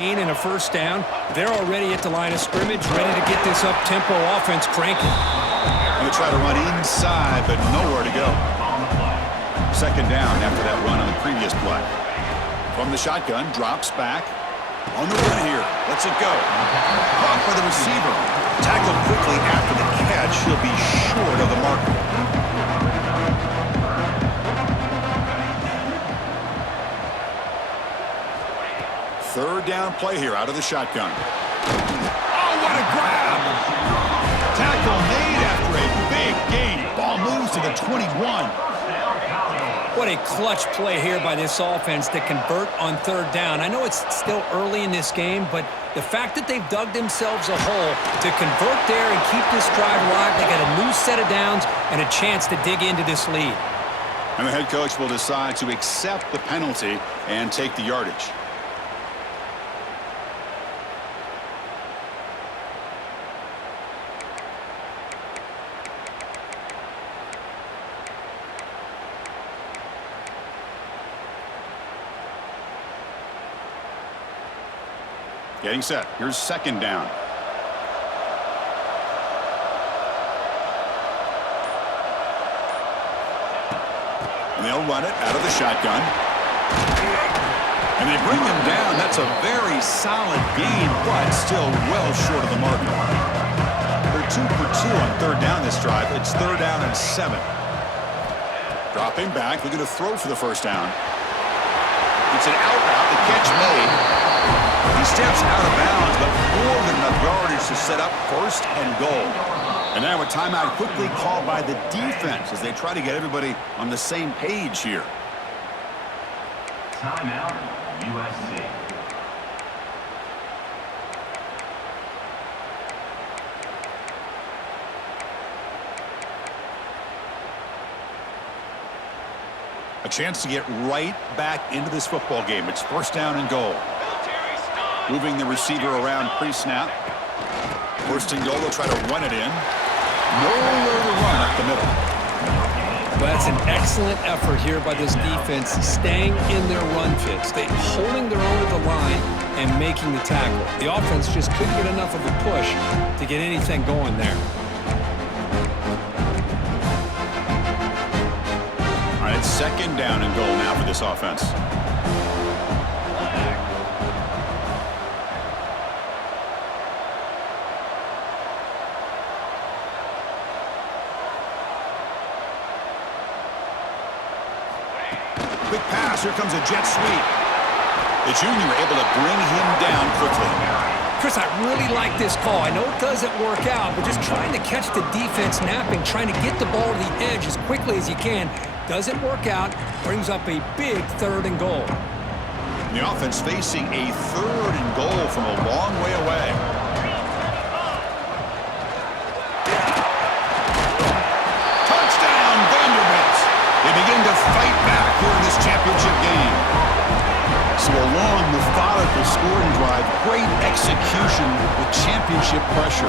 And a first down. They're already at the line of scrimmage, ready to get this up-tempo offense cranking. Going to try to run inside, but nowhere to go. Second down after that run on the previous play. From the shotgun, drops back. On the run here. Lets it go. Caught by the receiver. Tackled quickly after the catch. He'll be short of the marker. Third down play here out of the shotgun. Oh, what a grab! Tackle made after a big gain. Ball moves to the 21. What a clutch play here by this offense to convert on third down. I know it's still early in this game, but the fact that they've dug themselves a hole to convert there and keep this drive alive, they got a new set of downs and a chance to dig into this lead. And the head coach will decide to accept the penalty and take the yardage. Getting set. Here's second down. And they'll run it out of the shotgun. And they bring him down. That's a very solid gain, but still well short of the marker. They're 2 for 2 on third down this drive. It's third down and 7. Dropping back, looking to throw for the first down. It's an out route. The catch made. He steps out of bounds, but more than enough yardage to set up first and goal. And now a timeout quickly called by the defense as they try to get everybody on the same page here. Timeout, USC. A chance to get right back into this football game. It's first down and goal. Moving the receiver around pre-snap. First and goal, they'll try to run it in. Nowhere to run up the middle. Well, that's an excellent effort here by this defense, staying in their run fits. They holding their own at the line and making the tackle. The offense just couldn't get enough of a push to get anything going there. All right, it's second down and goal now for this offense. Quick pass. Here comes a jet sweep. The junior able to bring him down quickly. Chris, I really like this call. I know it doesn't work out, but just trying to catch the defense napping, trying to get the ball to the edge as quickly as you can. Doesn't work out. Brings up a big third and goal. The offense facing a third and goal from a long way away. Touchdown, Vanderbilt. They begin to fight back here in this championship game. So a long, methodical scoring drive, great execution with championship pressure.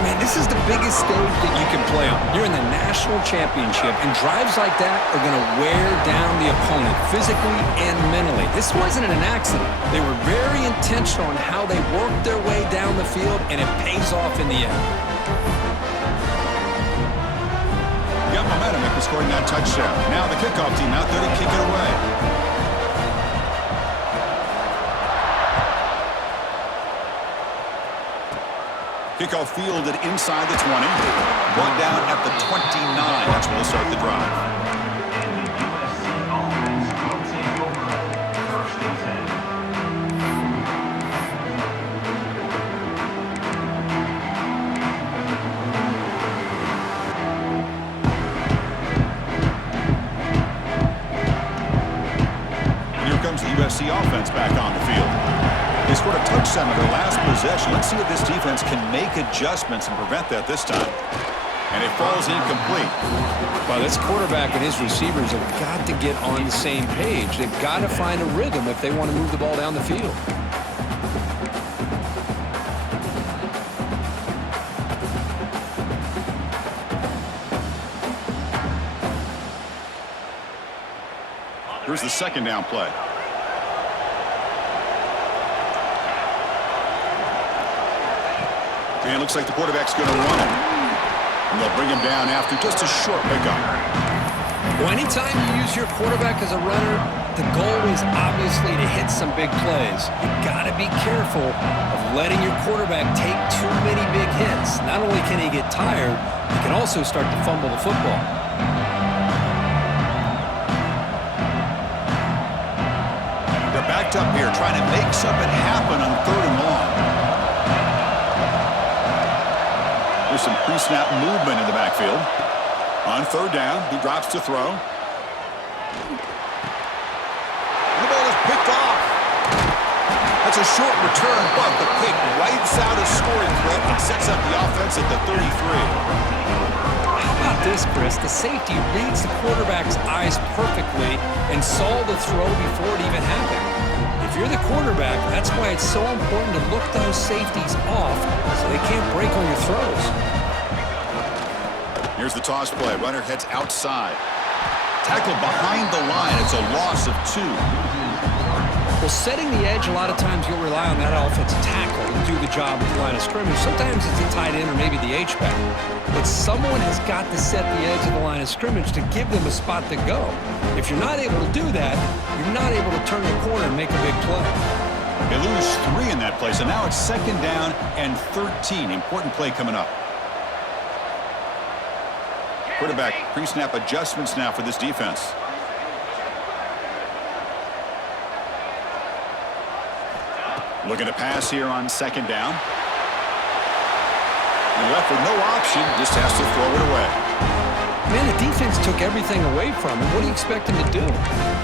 Man, this is the biggest stage that you can play on. You're in the national championship, and drives like that are going to wear down the opponent physically and mentally. This wasn't an accident. They were very intentional on how they worked their way down the field, and it pays off in the end. Got momentum after scoring that touchdown. Now the kickoff team out there to kick it away. Kickoff fielded inside the 20. Brought down at the 29. That's where they'll start the drive. And here comes the USC offense back on the field. They scored a touchdown on their last possession. Let's see if this defense can make adjustments and prevent that this time. And it falls incomplete. Well, this quarterback and his receivers have got to get on the same page. They've got to find a rhythm if they want to move the ball down the field. Here's the second down play. And it looks like the quarterback's going to run it. And they'll bring him down after just a short pickup. Well, anytime you use your quarterback as a runner, the goal is obviously to hit some big plays. You got to be careful of letting your quarterback take too many big hits. Not only can he get tired, he can also start to fumble the football. They're backed up here trying to make something happen on 3rd and long. There's some pre-snap movement in the backfield. On 3rd down, he drops to throw. The ball is picked off. That's a short return, but the pick wipes out a scoring threat and sets up the offense at the 33. How about this, Chris? The safety reads the quarterback's eyes perfectly and saw the throw before it even happened. If you're the quarterback, that's why it's so important to look those safeties off so they can't break on your throws. Here's the toss play. Runner heads outside. Tackled behind the line. It's a loss of 2. Well, setting the edge, a lot of times you'll rely on that offensive tackle to do the job at the line of scrimmage. Sometimes it's a tight end or maybe the H-back. But someone has got to set the edge of the line of scrimmage to give them a spot to go. If you're not able to do that, you're not able to turn the corner and make a big play. They lose 3 in that play, so now it's 2nd down and 13. Important play coming up. Quarterback pre-snap adjustments now for this defense. Looking to pass here on 2nd down. And left with no option, just has to throw it away. Man, the defense took everything away from him. What do you expect him to do?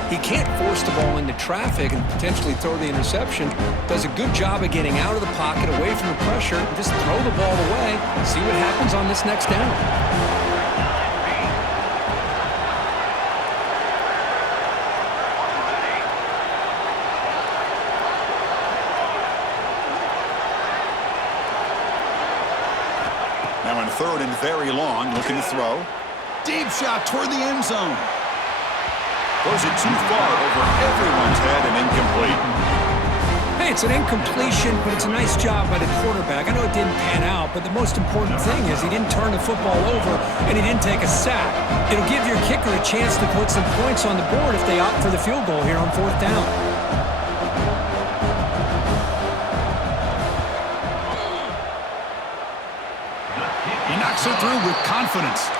He can't force the ball into traffic and potentially throw the interception. Does a good job of getting out of the pocket, away from the pressure, and just throw the ball away. See what happens on this next down. Now in 3rd and very long, looking to throw. Deep shot toward the end zone. Throws it too far over everyone's head and incomplete. Hey, it's an incompletion, but it's a nice job by the quarterback. I know it didn't pan out, but the most important thing is he didn't turn the football over and he didn't take a sack. It'll give your kicker a chance to put some points on the board if they opt for the field goal here on 4th down. He knocks it through with confidence.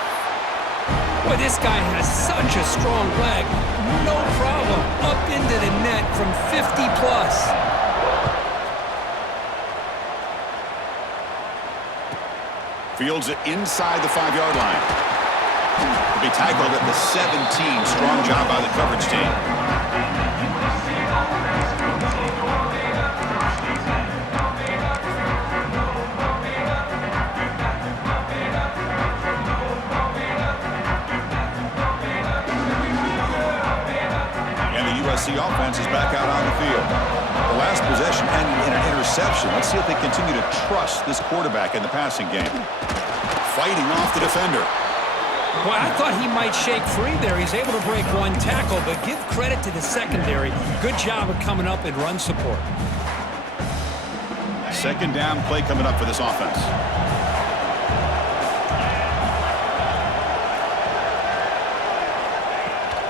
Boy, this guy has such a strong leg. No problem. Up into the net from 50 plus. Fields it inside the 5-yard line. He'll be tackled at the 17. Strong job by the coverage team. USC offense is back out on the field. The last possession ended in an interception. Let's see if they continue to trust this quarterback in the passing game. Fighting off the defender. Boy, I thought he might shake free there. He's able to break one tackle, but give credit to the secondary. Good job of coming up in run support. 2nd down play coming up for this offense.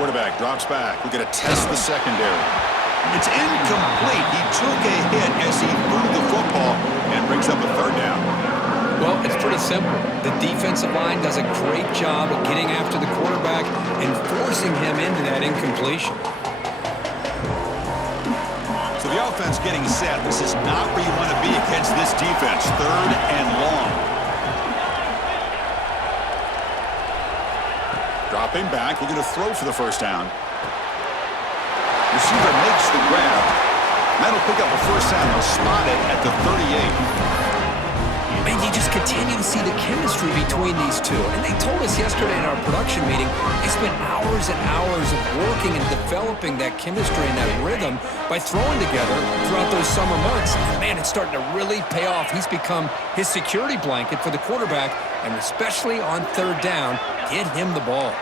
Quarterback drops back. We're going to test the secondary. It's incomplete. He took a hit as he threw the football and brings up a 3rd down. Well, it's pretty simple. The defensive line does a great job of getting after the quarterback and forcing him into that incompletion. So the offense getting set. This is not where you want to be against this defense. 3rd and long. Dropping back, looking to throw for the 1st down. Receiver makes the grab. That'll pick up a 1st down. They'll spot it at the 38. Man, you just continue to see the chemistry between these two. And they told us yesterday in our production meeting, they spent hours and hours of working and developing that chemistry and that rhythm by throwing together throughout those summer months. And man, it's starting to really pay off. He's become his security blanket for the quarterback, and especially on 3rd down, get him the ball.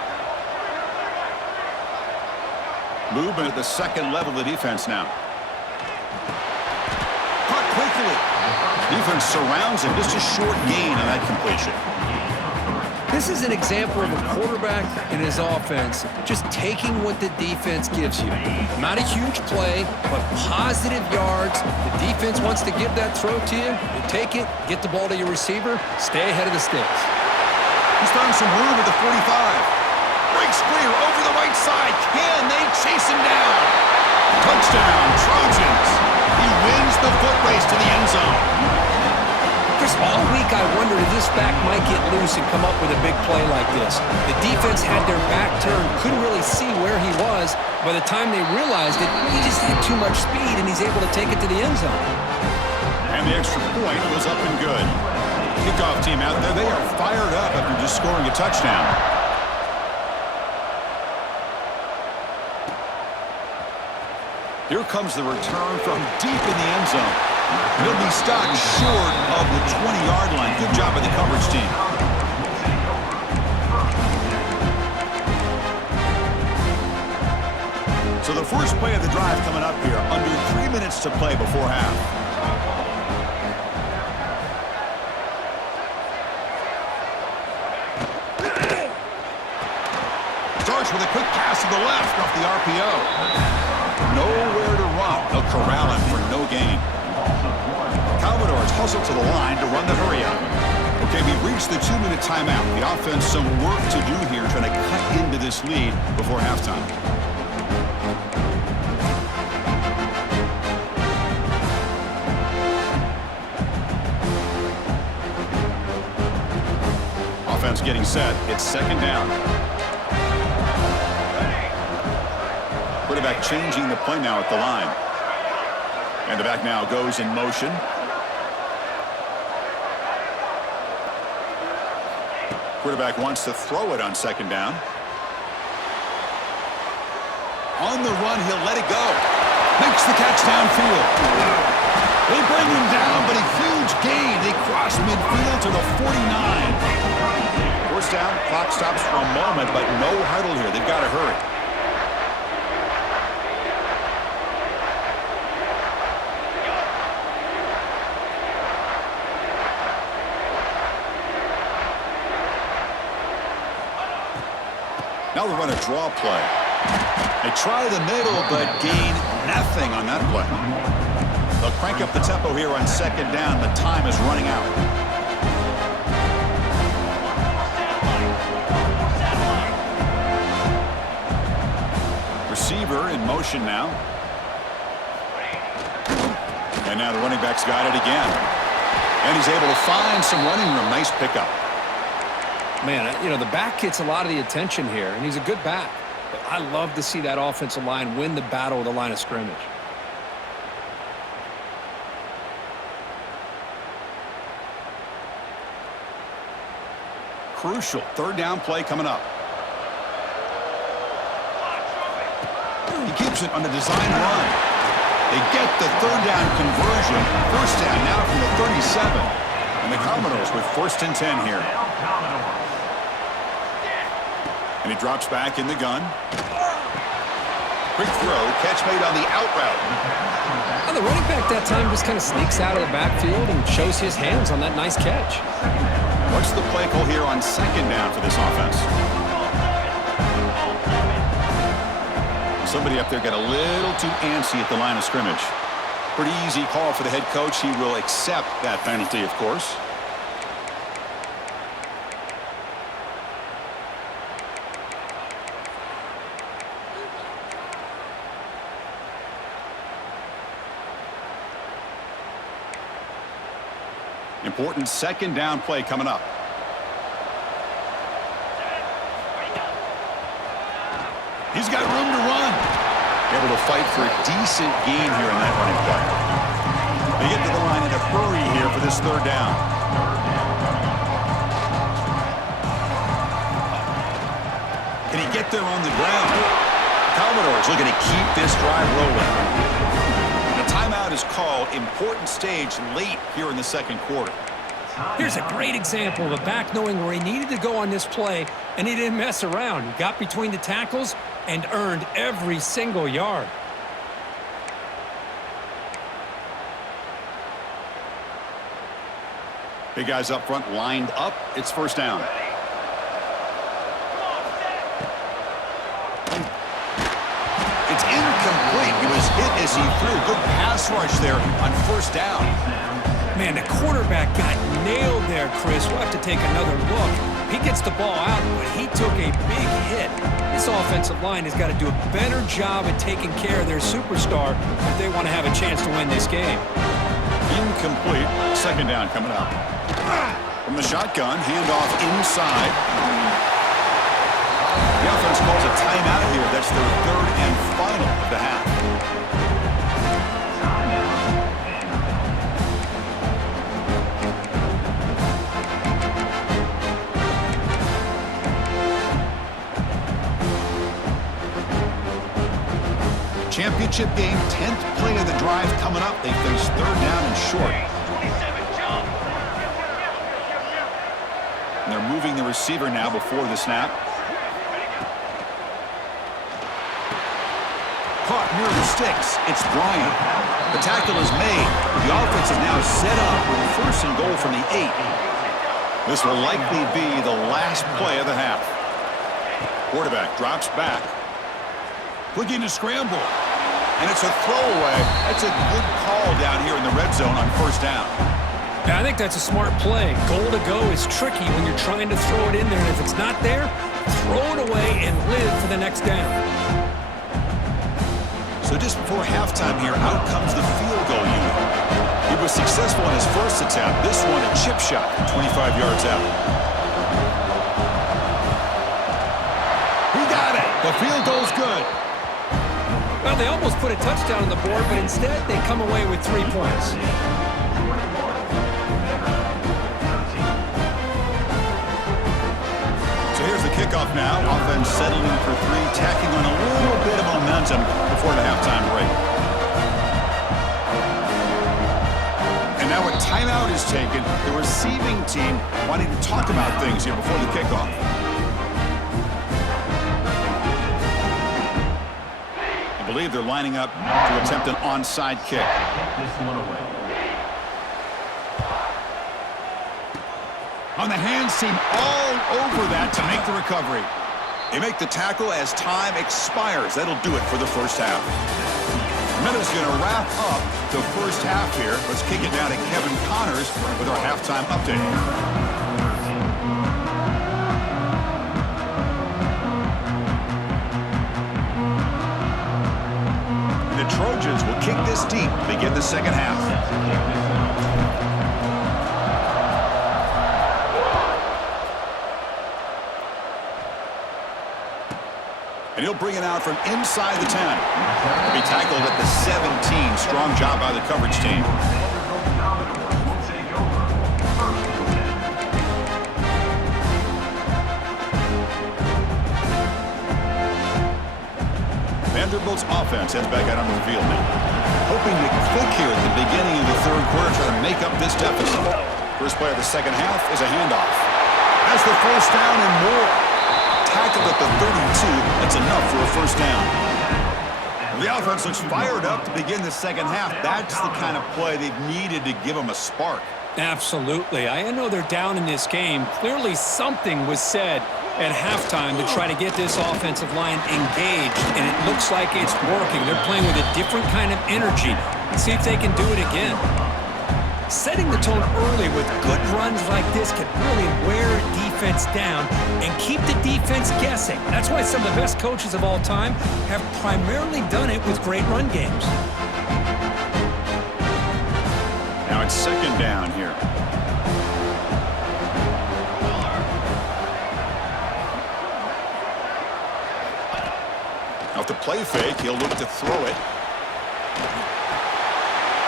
Movement at the 2nd level of the defense now. Caught quickly. Defense surrounds him. Just a short gain on that completion. This is an example of a quarterback and his offense just taking what the defense gives you. Not a huge play, but positive yards. The defense wants to give that throw to you. You take it, get the ball to your receiver, stay ahead of the sticks. He's found some room at the 45. Breaks clear over the right side. Can they chase him down? Touchdown, Trojans. He wins the foot race to the end zone. Chris, all week I wondered if this back might get loose and come up with a big play like this. The defense had their back turned, couldn't really see where he was. By the time they realized it, he just had too much speed, and he's able to take it to the end zone. And the extra point was up and good. Kickoff team out there, they are fired up after just scoring a touchdown. Here comes the return from deep in the end zone. He'll be stopped short of the 20-yard line. Good job by the coverage team. So the first play of the drive coming up here. Under 3 minutes to play before half. Starts with a quick pass to the left off the RPO. Nowhere to run. They'll corral him for no gain. Commodores hustle to the line to run the hurry up. Okay, we've reached the 2-minute timeout. The offense some work to do here trying to cut into this lead before halftime. Offense getting set. It's second down. Quarterback changing the play now at the line. And the back now goes in motion. Quarterback wants to throw it on second down. On the run, he'll let it go. Makes the catch downfield. They bring him down, but a huge gain. They cross midfield to the 49. First down, clock stops for a moment, but no huddle here. They've got to hurry. Now they run a draw play. They try the middle, but gain nothing on that play. They'll crank up the tempo here on second down. The time is running out. Receiver in motion now. And now the running back's got it again. And he's able to find some running room. Nice pickup. Man, you know, the back gets a lot of the attention here, and he's a good back. But I love to see that offensive line win the battle of the line of scrimmage. Crucial third down play coming up. He keeps it on the design run. They get the third down conversion. First down now from the 37. And the Commodores with 1st and 10 here. And he drops back in the gun. Quick throw, catch made on the out route. And the running back that time just kind of sneaks out of the backfield and shows his hands on that nice catch. What's the play call here on second down for this offense? Somebody up there got a little too antsy at the line of scrimmage. Pretty easy call for the head coach. He will accept that penalty, of course. Important second down play coming up. He's got room to run. Able to fight for a decent gain here in that running play. They get to the line in a hurry here for this third down. Can he get there on the ground? Commodores looking to keep this drive rolling. The timeout is called. Important stage late here in the second quarter. Here's a great example of a back knowing where he needed to go on this play, and he didn't mess around. He got between the tackles and earned every single yard. Big guys up front lined up. It's first down. It's incomplete. He was hit as he threw. Good pass rush there on first down. Man, the quarterback got nailed there, Chris. We'll have to take another look. He gets the ball out, but he took a big hit. This offensive line has got to do a better job at taking care of their superstar if they want to have a chance to win this game. Incomplete. Second down coming up. From the shotgun, handoff inside. The offense calls a timeout here. That's their third and final of the half. Championship game, 10th play of the drive coming up. They face third down and short. And they're moving the receiver now before the snap. Caught near the sticks. It's Bryant. The tackle is made. The offense is now set up with a first and goal from the 8. This will likely be the last play of the half. Quarterback drops back. Looking to scramble. And it's a throwaway. That's a good call down here in the red zone on first down. Yeah, I think that's a smart play. Goal to go is tricky when you're trying to throw it in there. And if it's not there, throw it away and live for the next down. So just before halftime here, out comes the field goal unit. He was successful in his first attempt. This one a chip shot, 25 yards out. He got it. The field goal's good. Well, they almost put a touchdown on the board, but instead they come away with 3 points. So here's the kickoff now. Offense settling for 3, tacking on a little bit of momentum before the halftime break. And now a timeout is taken. The receiving team wanting to talk about things here before the kickoff. I believe they're lining up to attempt an onside kick. This one away. On the hands team all over that to make the recovery. They make the tackle as time expires. That'll do it for the first half. Minutes going to wrap up the first half here. Let's kick it down to Kevin Connors with our halftime update. The Trojans will kick this deep to begin the second half. And he'll bring it out from inside the 10. He'll be tackled at the 17. Strong job by the coverage team. Vanderbilt's offense heads back out onto the field now. Hoping to click here at the beginning of the third quarter, try to make up this deficit. First play of the second half is a handoff. Has the first down and more. Tackled at the 32. That's enough for a first down. The offense looks fired up to begin the second half. That's the kind of play they've needed to give them a spark. Absolutely. I know they're down in this game. Clearly something was said at halftime to try to get this offensive line engaged, and it looks like it's working. They're playing with a different kind of energy. Let's see if they can do it again. Setting the tone early with good runs like this can really wear defense down and keep the defense guessing. That's why some of the best coaches of all time have primarily done it with great run games. Now it's second down here. Off the play fake, he'll look to throw it.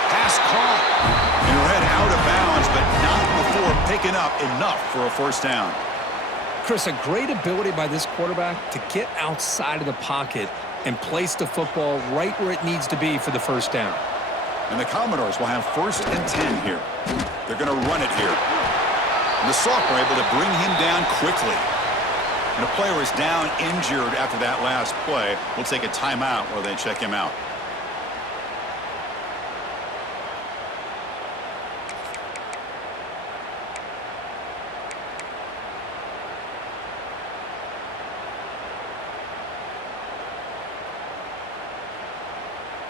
Pass caught. And he'll head out of bounds, but not before picking up enough for a first down. Chris, a great ability by this quarterback to get outside of the pocket and place the football right where it needs to be for the first down. And the Commodores will have first and 10 here. They're going to run it here. And the Soft were able to bring him down quickly. And the player is down injured after that last play. We'll take a timeout while they check him out.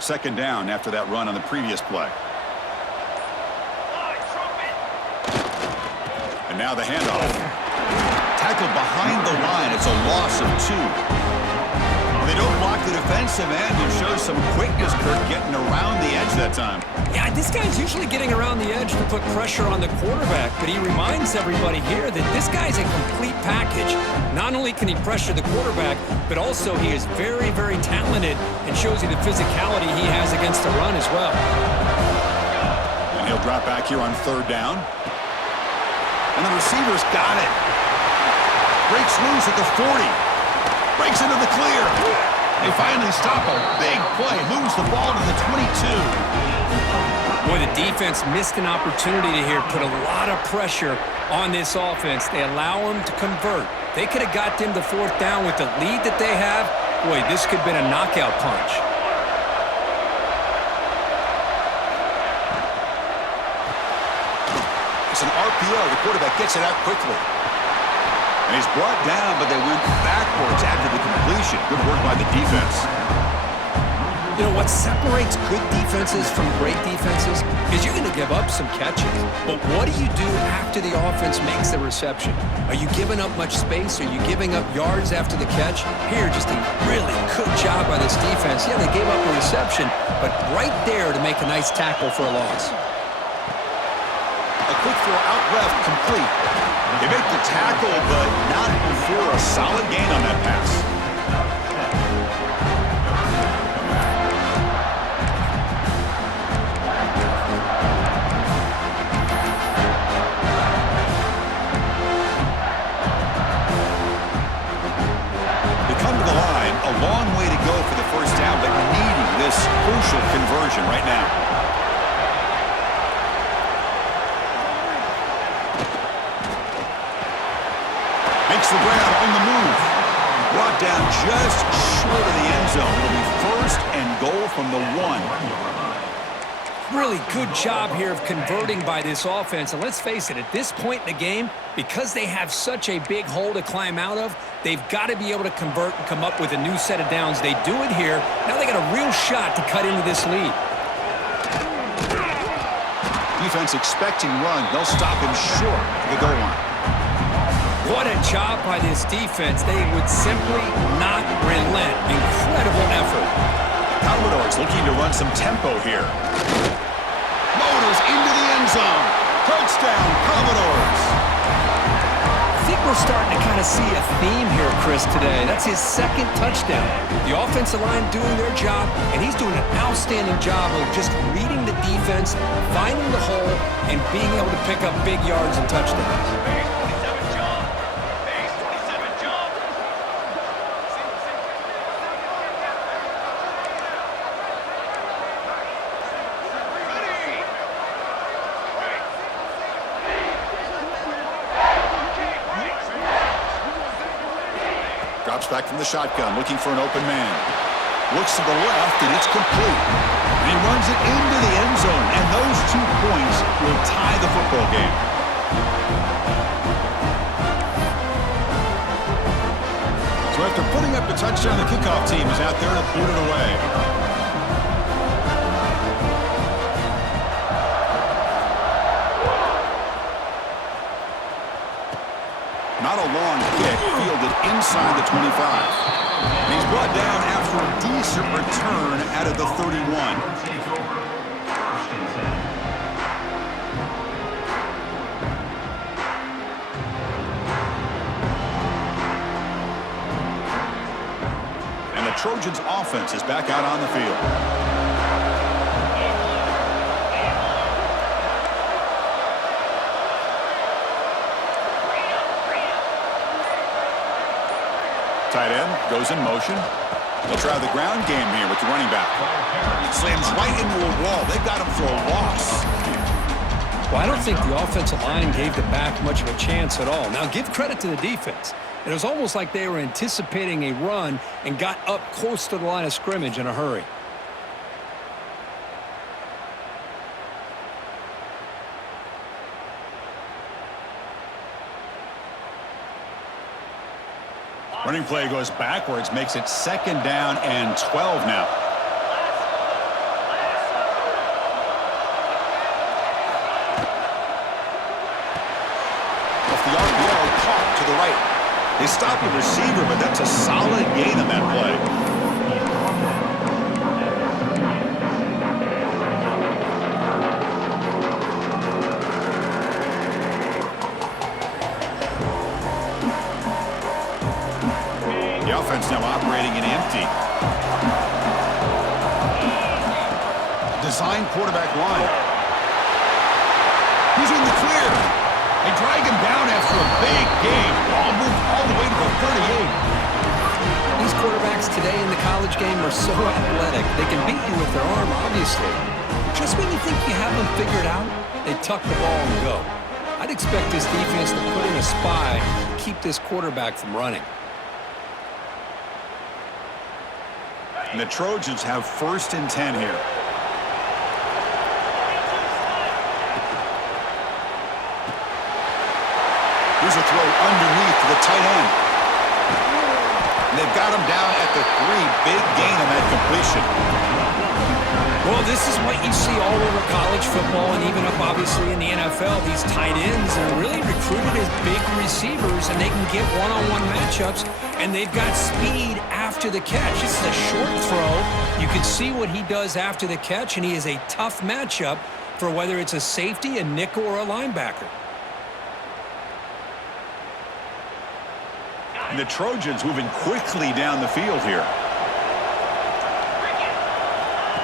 Second down after that run on the previous play. And now the handoff. Tackled behind the line. It's a loss of 2. Well, they don't block the defensive end. It shows some quickness, Kirk, getting around the edge that time. Yeah, this guy's usually getting around the edge to put pressure on the quarterback, but he reminds everybody here that this guy's a complete package. Not only can he pressure the quarterback, but also he is very, very talented and shows you the physicality he has against the run as well. And he'll drop back here on third down. And the receiver's got it. Breaks loose at the 40. Breaks into the clear. They finally stop a big play. Moves the ball to the 22. Boy, the defense missed an opportunity here, put a lot of pressure on this offense. They allow him to convert. They could have got them to fourth down with the lead that they have. Boy, this could have been a knockout punch. It's an RPO. The quarterback gets it out quickly. And he's brought down, but they went backwards after the completion. Good work by the defense. You know, what separates good defenses from great defenses is you're going to give up some catches. But what do you do after the offense makes the reception? Are you giving up much space? Are you giving up yards after the catch? Here, just a really good job by this defense. Yeah, they gave up a reception, but right there to make a nice tackle for a loss. A quick throw out left, complete. They make the tackle, but not before a solid gain on that pass. They come to the line, a long way to go for the first down, but needing this crucial conversion right now. Makes the ground on the move. Brought down just short of the end zone. It'll be first and goal from the 1. Really good job here of converting by this offense. And let's face it, at this point in the game, because they have such a big hole to climb out of, they've got to be able to convert and come up with a new set of downs. They do it here. Now they got a real shot to cut into this lead. Defense expecting run. They'll stop him short of the goal line. What a job by this defense. They would simply not relent. Incredible effort. Commodores looking to run some tempo here. Motors into the end zone. Touchdown, Commodores. I think we're starting to kind of see a theme here, Chris, today. That's his second touchdown. The offensive line doing their job, and he's doing an outstanding job of just reading the defense, finding the hole, and being able to pick up big yards and touchdowns. Drops back from the shotgun, looking for an open man. Looks to the left, and it's complete. And he runs it into the end zone, and those 2 points will tie the football game. So after putting up the touchdown, the kickoff team is out there to boot it away. Not a long kick, fielded inside the 25. And he's brought down after a decent return out of the 31. And the Trojans' offense is back out on the field. Tight end goes in motion. They'll try the ground game here with the running back. Slams right into a wall. They've got him for a loss. Well, I don't think the offensive line gave the back much of a chance at all. Now, give credit to the defense. It was almost like they were anticipating a run and got up close to the line of scrimmage in a hurry. Running play goes backwards, makes it second down and 12 now. to the right. They stop the receiver, but that's a solid gain on that play. The offense now operating in empty. Design quarterback line. He's in the clear. They drag him down after a big game. Ball moved all the way to the 38. These quarterbacks today in the college game are so athletic. They can beat you with their arm, obviously. Just when you think you have them figured out, they tuck the ball and go. I'd expect this defense to put in a spy to keep this quarterback from running. And the Trojans have 1st and 10 here. Here's a throw underneath to the tight end. And they've got him down at the 3. Big gain on that completion. Well, this is what you see all over college football and even up, obviously, in the NFL. These tight ends are really recruited as big receivers, and they can get one-on-one matchups, and they've got speed after the catch. This is a short throw. You can see what he does after the catch, and he is a tough matchup for whether it's a safety, a nickel, or a linebacker. And the Trojans moving quickly down the field here.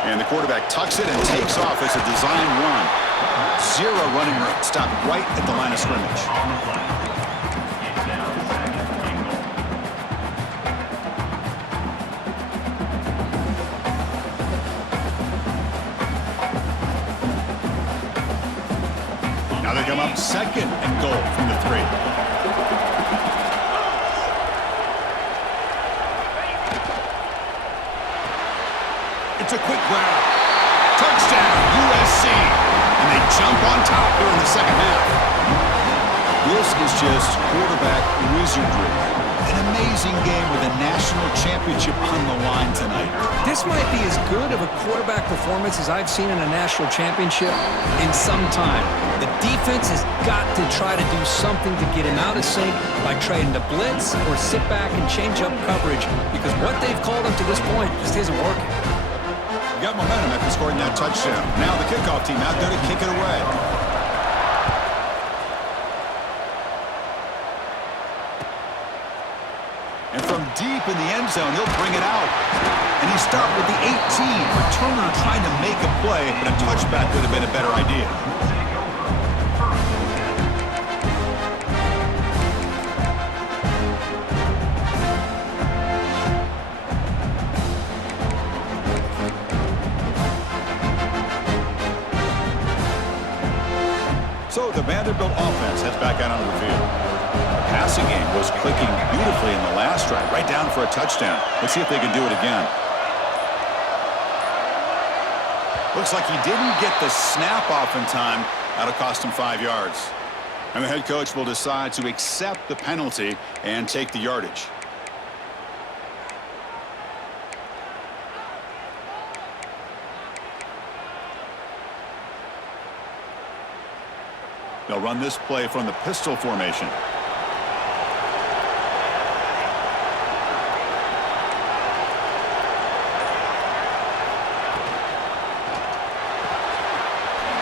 And the quarterback tucks it and takes off as a design run. 0 running room. Stopped right at the line of scrimmage. Now they come up 2nd and goal from the 3. It's a quick grab. Touchdown, USC. And they jump on top here in the second half. This is just quarterback wizardry. An amazing game with a national championship on the line tonight. This might be as good of a quarterback performance as I've seen in a national championship in some time. The defense has got to try to do something to get him out of sync by trying to blitz or sit back and change up coverage, because what they've called him to this point just isn't working. Got momentum after scoring that touchdown. Now the kickoff team out there to kick it away. And from deep in the end zone, he'll bring it out. And he started with the 18. Returner trying to make a play, but a touchback would have been a better idea. So the Vanderbilt offense heads back out onto the field. The passing game was clicking beautifully in the last drive, right down for a touchdown. Let's see if they can do it again. Looks like he didn't get the snap off in time. That'll cost him 5 yards. And the head coach will decide to accept the penalty and take the yardage. They'll run this play from the pistol formation.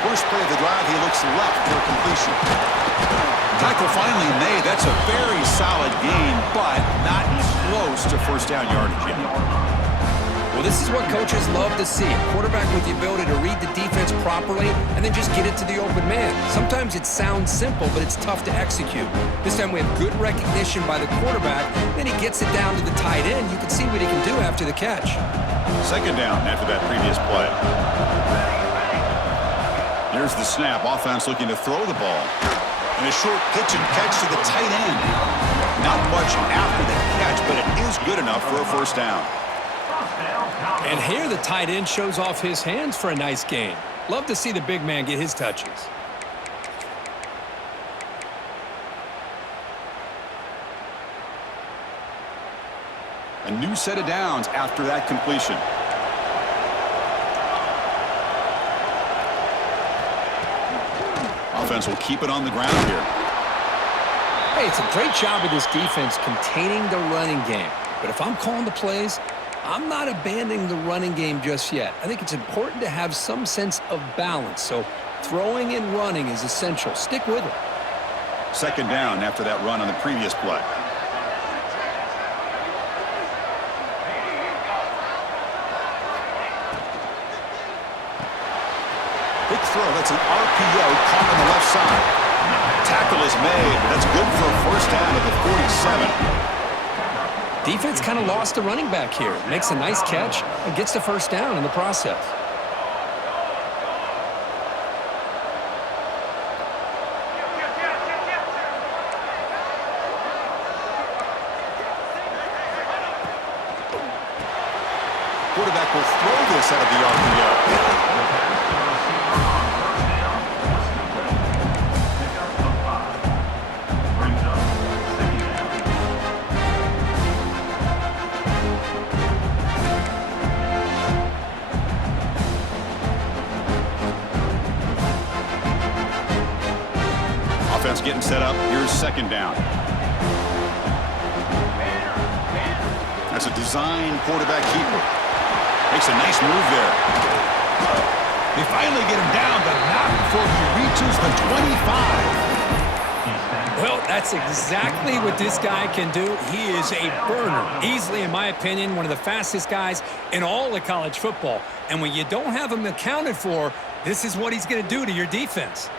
First play of the drive, he looks left for a completion. Tackle finally made. That's a very solid gain, but not close to first down yardage yet. Well, this is what coaches love to see. A quarterback with the ability to read the defense properly and then just get it to the open man. Sometimes it sounds simple, but it's tough to execute. This time we have good recognition by the quarterback. Then he gets it down to the tight end. You can see what he can do after the catch. Second down after that previous play. Here's the snap. Offense looking to throw the ball. And a short pitch and catch to the tight end. Not much after the catch, but it is good enough for a first down. And here the tight end shows off his hands for a nice gain. Love to see the big man get his touches. A new set of downs after that completion. Offense will keep it on the ground here. Hey, it's a great job of this defense containing the running game. But if I'm calling the plays, I'm not abandoning the running game just yet. I think it's important to have some sense of balance. So throwing and running is essential. Stick with it. Second down after that run on the previous play. Big throw. That's an RPO caught on the left side. Tackle is made, but that's good for a first down at the 47. Defense kind of lost the running back here. Makes a nice catch and gets the first down in the process. Quarterback will throw this out of the RPO. Offense getting set up. Here's second down. That's a design quarterback keeper. Makes a nice move there. They finally get him down, but not before he reaches the 25. Well, that's exactly what this guy can do. He is a burner. Easily, in my opinion, one of the fastest guys in all of college football. And when you don't have him accounted for, this is what he's going to do to your defense.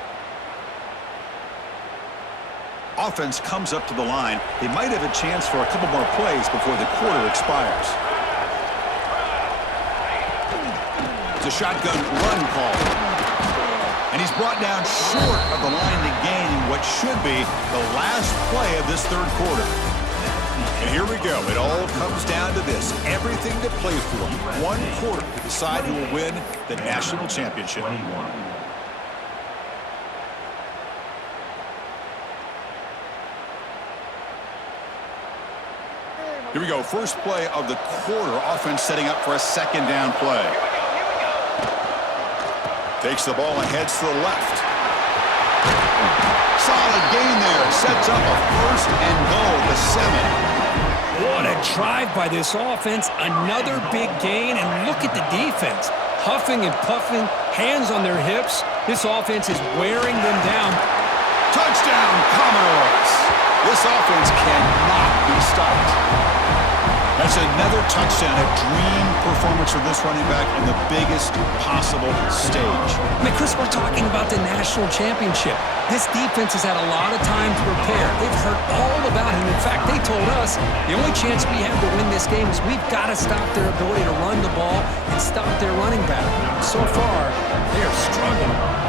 Offense comes up to the line. They might have a chance for a couple more plays before the quarter expires. It's a shotgun run call. And he's brought down short of the line to gain what should be the last play of this third quarter. And here we go. It all comes down to this. Everything to play for. One quarter to decide who will win the national championship. Here we go. First play of the quarter. Offense setting up for a second down play. Takes the ball and heads to the left. Solid gain there. Sets up a first and goal to 7. What a drive by this offense. Another big gain. And look at the defense. Huffing and puffing, hands on their hips. This offense is wearing them down. Touchdown, Commodores. This offense cannot be stopped. That's another touchdown, a dream performance for this running back in the biggest possible stage. I mean, Chris, we're talking about the national championship. This defense has had a lot of time to prepare. They've heard all about him. In fact, they told us the only chance we have to win this game is we've got to stop their ability to run the ball and stop their running back. So far, they are struggling.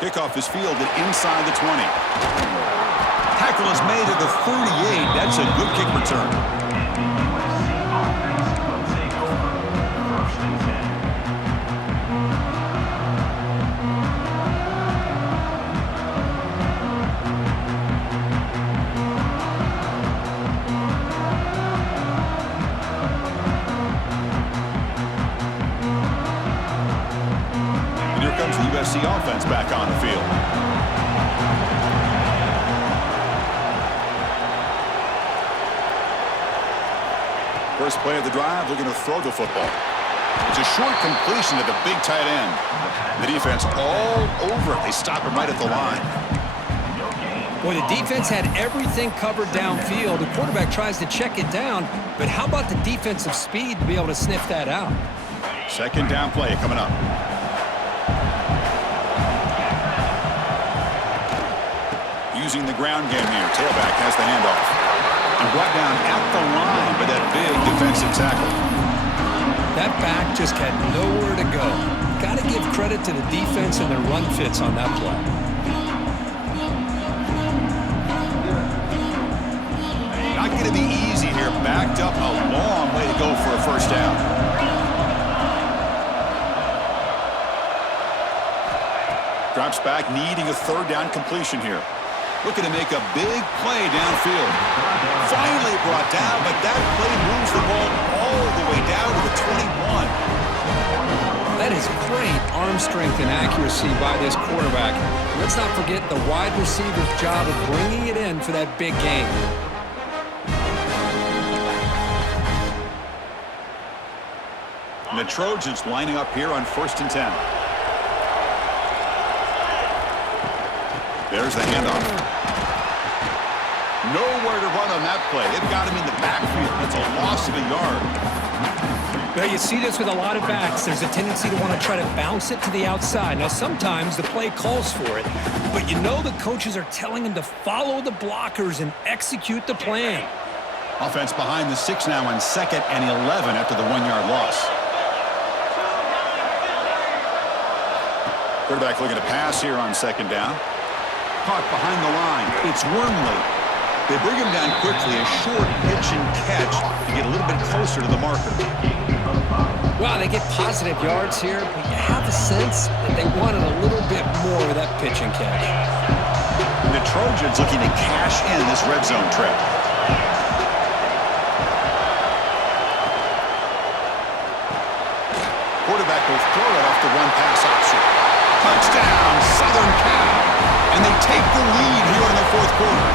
Kickoff is fielded inside the 20. Tackle is made at the 38. That's a good kick return. Comes the USC offense back on the field. First play of the drive, looking to throw the football. It's a short completion to the big tight end. The defense all over it. They stop him right at the line. Boy, the defense had everything covered downfield. The quarterback tries to check it down, but how about the defensive speed to be able to sniff that out? Second down play coming up. Using the ground game here. Tailback has the handoff. And brought down at the line by that big defensive tackle. That back just had nowhere to go. Got to give credit to the defense and their run fits on that play. Not going to be easy here. Backed up a long way to go for a first down. Drops back, needing a third down completion here. Looking to make a big play downfield. Finally brought down, but that play moves the ball all the way down to the 21. That is great arm strength and accuracy by this quarterback. Let's not forget the wide receiver's job of bringing it in for that big game. And the Trojans lining up here on 1st and 10. There's the handoff. Nowhere to run on that play. They've got him in the backfield. That's a loss of a yard. Well, you see this with a lot of backs. There's a tendency to want to try to bounce it to the outside. Now, sometimes the play calls for it, but you know the coaches are telling them to follow the blockers and execute the plan. Offense behind the 6 now on 2nd and 11 after the 1-yard loss. Quarterback looking to pass here on 2nd down. Caught behind the line. It's Wormley. They bring him down quickly. A short pitch and catch to get a little bit closer to the marker. Wow, they get positive yards here, but you have a sense that they wanted a little bit more of that pitch and catch. The Trojans looking to cash in this red zone trip. Quarterback will throw it off the run-pass option. Touchdown, Southern Cal. And they take the lead here in the 4th quarter.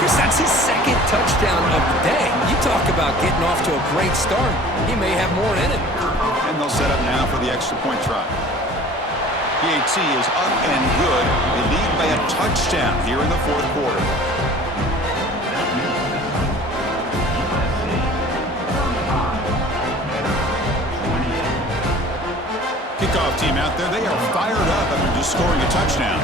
Chris, that's his 2nd touchdown of the day. You talk about getting off to a great start. He may have more in it. And they'll set up now for the extra point try. PAT is up and good. They lead by a touchdown here in the 4th quarter. Kickoff team out there. They are fired up after just scoring a touchdown.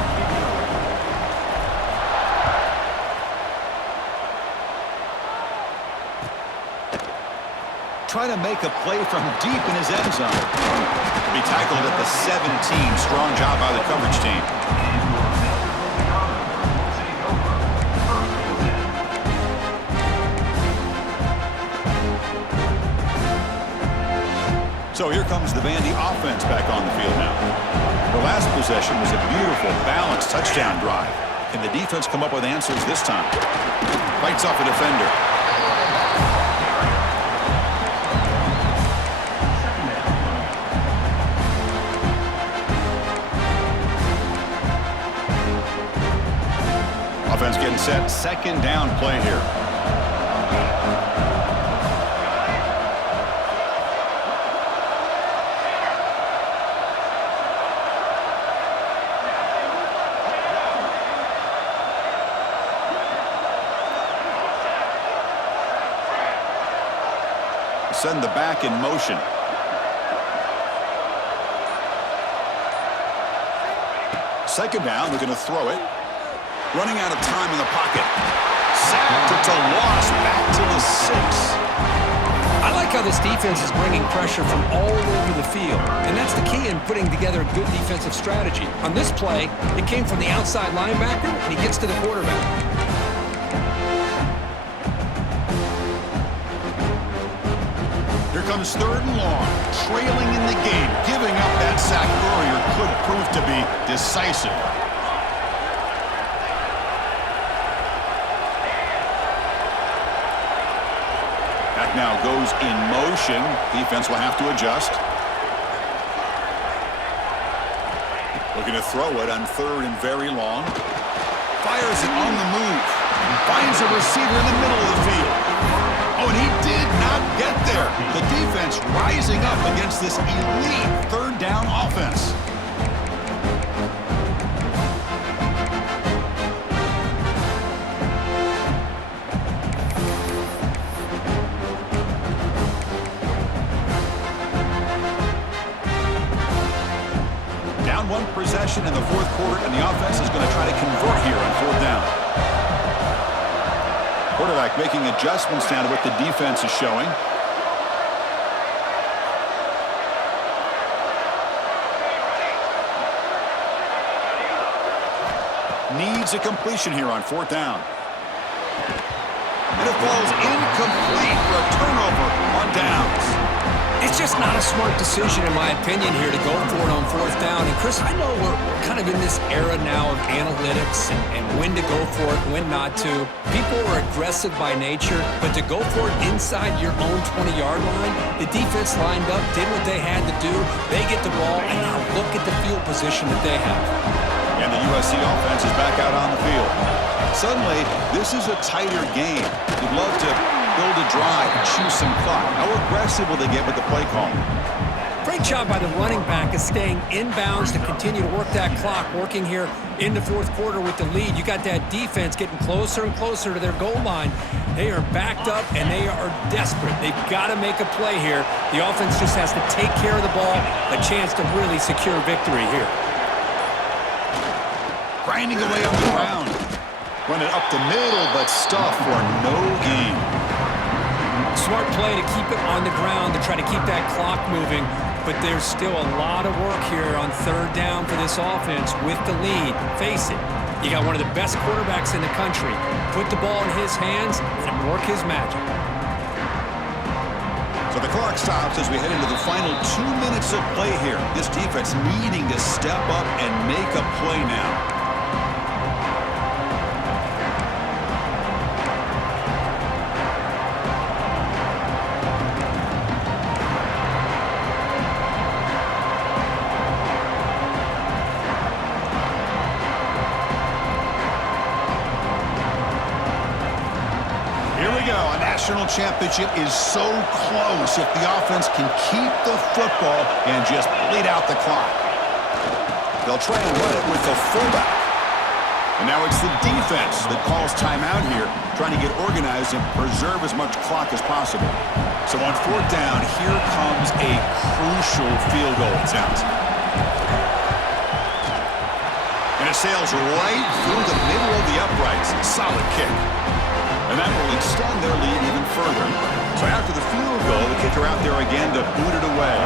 Trying to make a play from deep in his end zone. To be tackled at the 17. Strong job by the coverage team. So here comes the Vandy offense back on the field now. The last possession was a beautiful, balanced touchdown drive. Can the defense come up with answers this time? Fights off a defender. Offense getting set. 2nd down play here. Send the back in motion. Second down, they're going to throw it. Running out of time in the pocket. Sacked. It's a loss. Back to the 6. I like how this defense is bringing pressure from all over the field, and that's the key in putting together a good defensive strategy. On this play, it came from the outside linebacker, and he gets to the quarterback. Here comes 3rd and long. Trailing in the game. Giving up that sack earlier could prove to be decisive. Back now goes in motion. Defense will have to adjust. Looking to throw it on 3rd and very long. Fires it on the move. Finds a receiver in the middle of the field. Oh, and he did not get there. The defense rising up against this elite 3rd down offense. Down 1 possession in the 4th quarter, and the offense is going to try to convert here on 4th down. Quarterback making adjustments now to what the defense is showing. Needs a completion here on 4th down. And it falls incomplete for a turnover on downs. It's It's just not a smart decision, in my opinion, here to go for it on fourth down. And, Chris, I know we're kind of in this era now of analytics and when to go for it, when not to. People are aggressive by nature, but to go for it inside your own 20-yard line, the defense lined up, did what they had to do. They get the ball, and now look at the field position that they have. And the USC offense is back out on the field. Suddenly, this is a tighter game. You'd love to build a drive and choose some clock. How aggressive will they get with the play call? Great job by the running back of staying inbounds to continue to work that clock, working here in the fourth quarter with the lead. You got that defense getting closer and closer to their goal line. They are backed up, and they are desperate. They've got to make a play here. The offense just has to take care of the ball, a chance to really secure victory here. Grinding away on the ground. Run it up the middle, but stuff for no gain. Smart play to keep it on the ground to try to keep that clock moving, but there's still a lot of work here on third down for this offense with the lead. Face it, you got one of the best quarterbacks in the country. Put the ball in his hands and work his magic. So the clock stops as we head into the final 2 minutes of play here. This defense needing to step up and make a play now. National championship is so close if the offense can keep the football and just bleed out the clock. They'll try and run it with the fullback. And now it's the defense that calls timeout here, trying to get organized and preserve as much clock as possible. So on fourth down, here comes a crucial field goal attempt. And it sails right through the middle of the uprights. Solid kick. And that will extend their lead even further. So after the field goal, the kicker out there again to boot it away.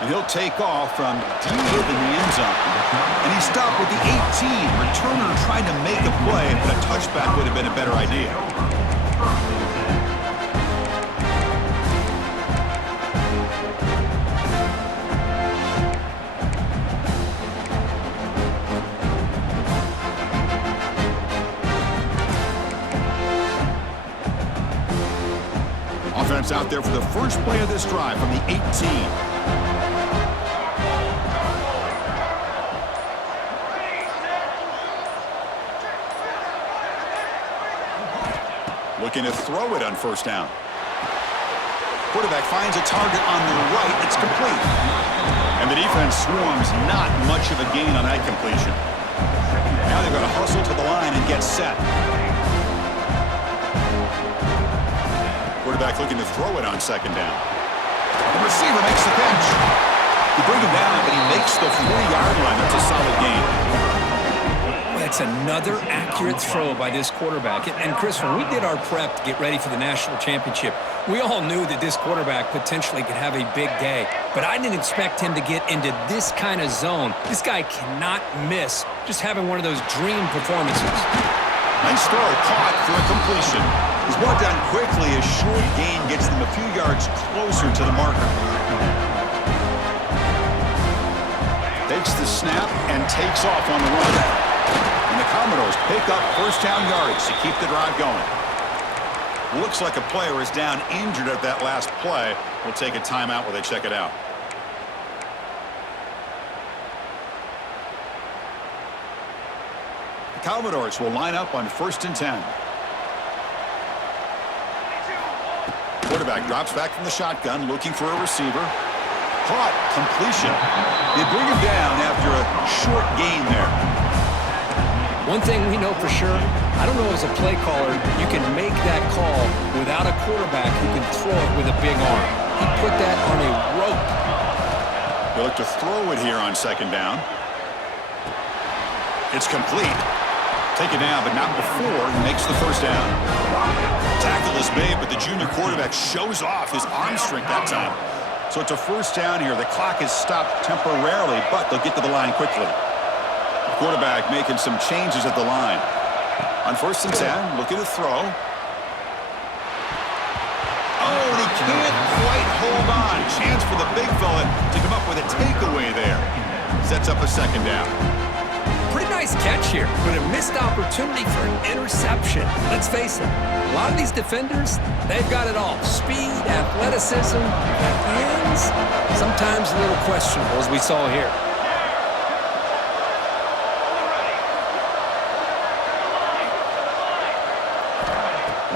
And he'll take off from deep in the end zone. And he stopped with the 18. Returner trying to make a play, but a touchback would have been a better idea. Offense out there for the first play of this drive from the 18. Looking to throw it on first down. Quarterback finds a target on the right. It's complete. And the defense swarms not much of a gain on that completion. Now they've got to hustle to the line and get set. Quarterback looking to throw it on second down. The receiver makes the catch. You bring him down, but he makes the 40-yard line. That's a solid gain. That's another accurate throw by this quarterback. And Chris, when we did our prep to get ready for the national championship, we all knew that this quarterback potentially could have a big day. But I didn't expect him to get into this kind of zone. This guy cannot miss just having one of those dream performances. Nice throw, caught for a completion. He's brought down quickly. A short gain gets them a few yards closer to the marker. Takes the snap and takes off on the run. And the Commodores pick up first down yards to keep the drive going. Looks like a player is down injured at that last play. We'll take a timeout while they check it out. The Commodores will line up on 1st and 10. Quarterback drops back from the shotgun, looking for a receiver. Caught, completion. They bring him down after a short gain there. One thing we know for sure, I don't know as a play caller, you can make that call without a quarterback who can throw it with a big arm. He put that on a rope. They look to throw it here on second down. It's complete. Take it down, but not before he makes the first down. Tackle is made, but the junior quarterback shows off his arm strength that time. So it's a first down here. The clock is stopped temporarily, but they'll get to the line quickly. The quarterback making some changes at the line. On 1st and 10, looking to throw. Oh, and he can't quite hold on. Chance for the big fella to come up with a takeaway there. Sets up a 2nd down. Pretty nice catch here, but a missed opportunity for an interception. Let's face it, a lot of these defenders, they've got it all. Speed, athleticism, hands, sometimes a little questionable, as we saw here.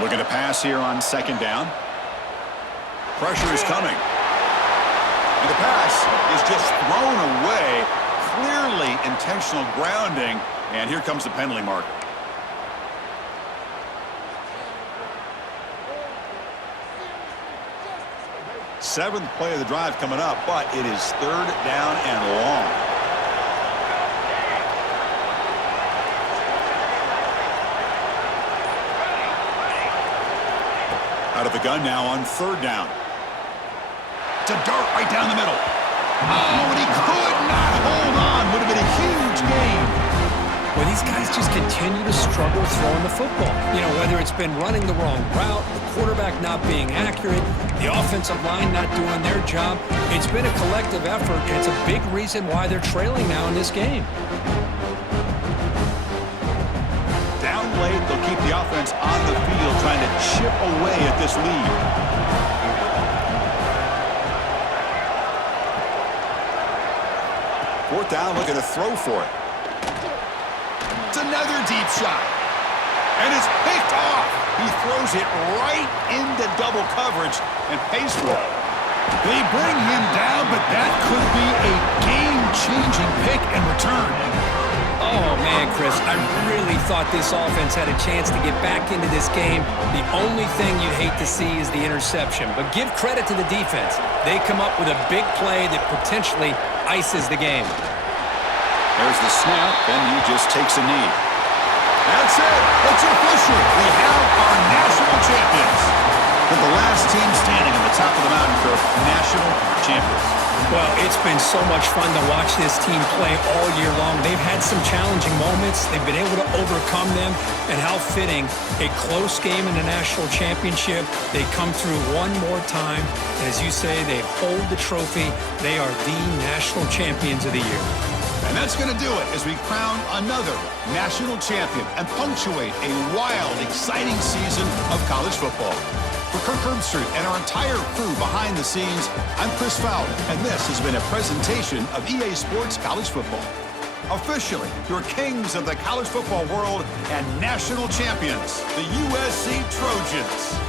Looking to pass here on 2nd down. Pressure is coming. And the pass is just thrown away. Clearly intentional grounding. And here comes the penalty marker. Seventh play of the drive coming up, but it is 3rd down and long. Out of the gun now on 3rd down. It's a dart right down the middle. Oh, and he could not hold on. Would have been a huge gain. Well, these guys just continue to struggle throwing the football. You know, whether it's been running the wrong route, the quarterback not being accurate, the offensive line not doing their job. It's been a collective effort, and it's a big reason why they're trailing now in this game. Down late, they'll keep the offense on the field, trying to chip away at this lead. Fourth down, looking to throw for it. It's another deep shot. And it's picked off. He throws it right into double coverage and pays for it. They bring him down, but that could be a game-changing pick and return. Oh, man, Chris, I really thought this offense had a chance to get back into this game. The only thing you'd hate to see is the interception. But give credit to the defense. They come up with a big play that potentially ices the game. There's the snap, and he just takes a knee. That's it. It's official. We have our national champions. But the last team standing on the top of the mountain for national champions. Well, it's been so much fun to watch this team play all year long. They've had some challenging moments. They've been able to overcome them. And how fitting, a close game in the national championship. They come through one more time. As you say, they hold the trophy. They are the national champions of the year. And that's going to do it as we crown another national champion and punctuate a wild, exciting season of college football. For Kirk Herbstreit and our entire crew behind the scenes, I'm Chris Fowler, and this has been a presentation of EA Sports College Football. Officially, your kings of the college football world and national champions, the USC Trojans.